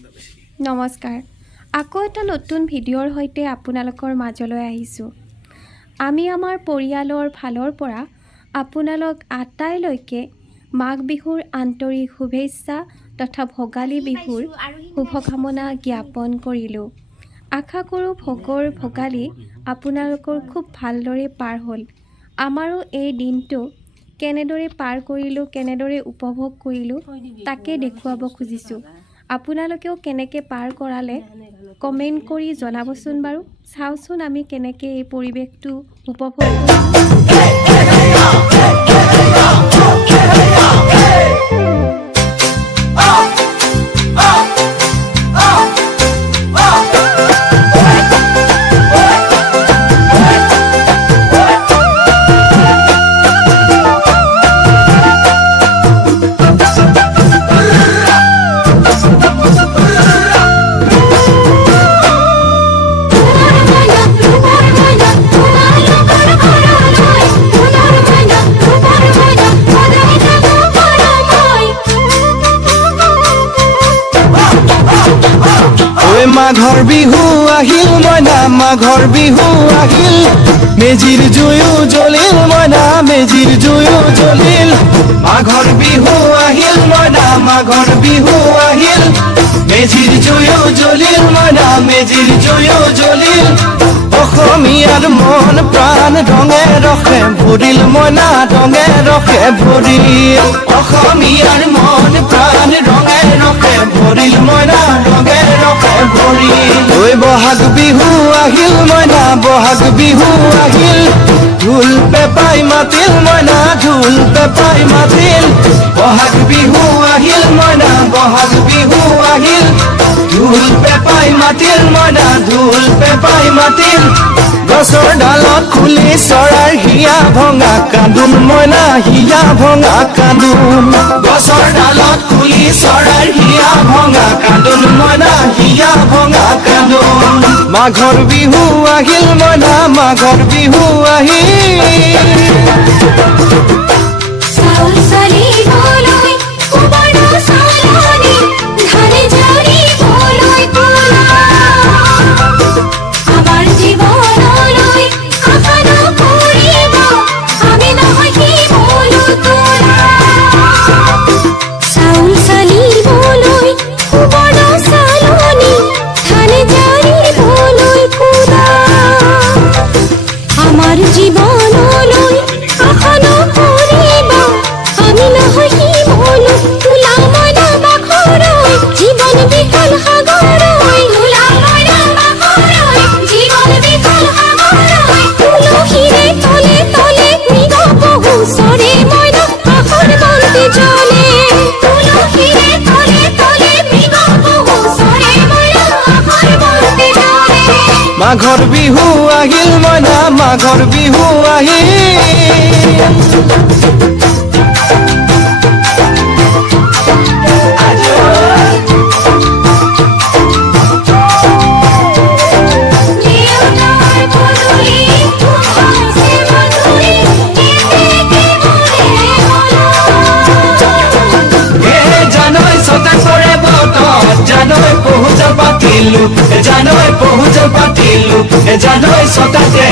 নমস্কাৰ আকৌ এটা নতুন ভিডিঅ'ৰ সৈতে আপোনালোকৰ মাজলৈ আহিছোঁ আমি আমাৰ পৰিয়ালৰ ফালৰ পৰা আপোনালোক আটাইলৈকে মাঘ বিহুৰ আন্তৰিক শুভেচ্ছা তথা ভোগালী বিহুৰ শুভকামনা জ্ঞাপন কৰিলোঁ আশা কৰোঁ ভোগৰ ভোগালী আপোনালোকৰ খুব ভালদৰে পাৰ হ'ল আমাৰো এই দিনটো কেনেদৰে পাৰ কৰিলোঁ কেনেদৰে উপভোগ কৰিলোঁ তাকে দেখুৱাব খুজিছোঁ আপোনালোকেও কেনেকৈ পাৰ কৰালে কমেণ্ট কৰি জনাবচোন বাৰু চাওচোন আমি কেনেকৈ এই পৰিৱেশটো উপভোগ মাঘৰ বিহু আহিল মইনা মাঘৰ বিহু আহিল মেজিৰ জুয়ো জ্বলিল মইনা মেজিৰ জুয়ো জ্বলিল মাঘৰ বিহু আহিল মইনা মাঘৰ বিহু আহিল মেজিৰ জুয়ো জ্বলিল মইনা মেজিৰ জুয়ো জ্বলিল অসমীয়াৰ মন প্ৰাণ ৰঙে ৰখে ভৰিল মইনা ৰঙে ৰখে ভৰিল অসমীয়াৰ মন প্ৰাণ ৰঙে ৰখে ভৰিল মইনা ৰঙে ৰখে ভৰিল ঐ বহাগ বিহু আহিল মইনা বহাগ বিহু আহিল ঢোল পেপাই মাতিল মইনা ঢোল পেপাই মাতিল বহাগ বিহু আহিল মইনা বহাগ বিহু আহিল ঢোল পেপাই মাতিল মইনা ঢোল পেপাই মাতিল গছৰ ডালত খুলি চৰাইৰ হিয়া ভঙা কান্দোন মইনা হিয়া ভঙা কান্দোন গছৰ ডালত খুলি চৰাইৰ হিয়া ভঙা কান্দোন মইনা হিয়া ভঙা কান্দোন মাঘৰ বিহু আহিল মইনা মাঘৰ বিহু আহিল মাঘৰ বিহু আহিল মইনা মাঘৰ বিহু আহিল জানৈ পহুজ পাতিলো জানৈ ছটাতে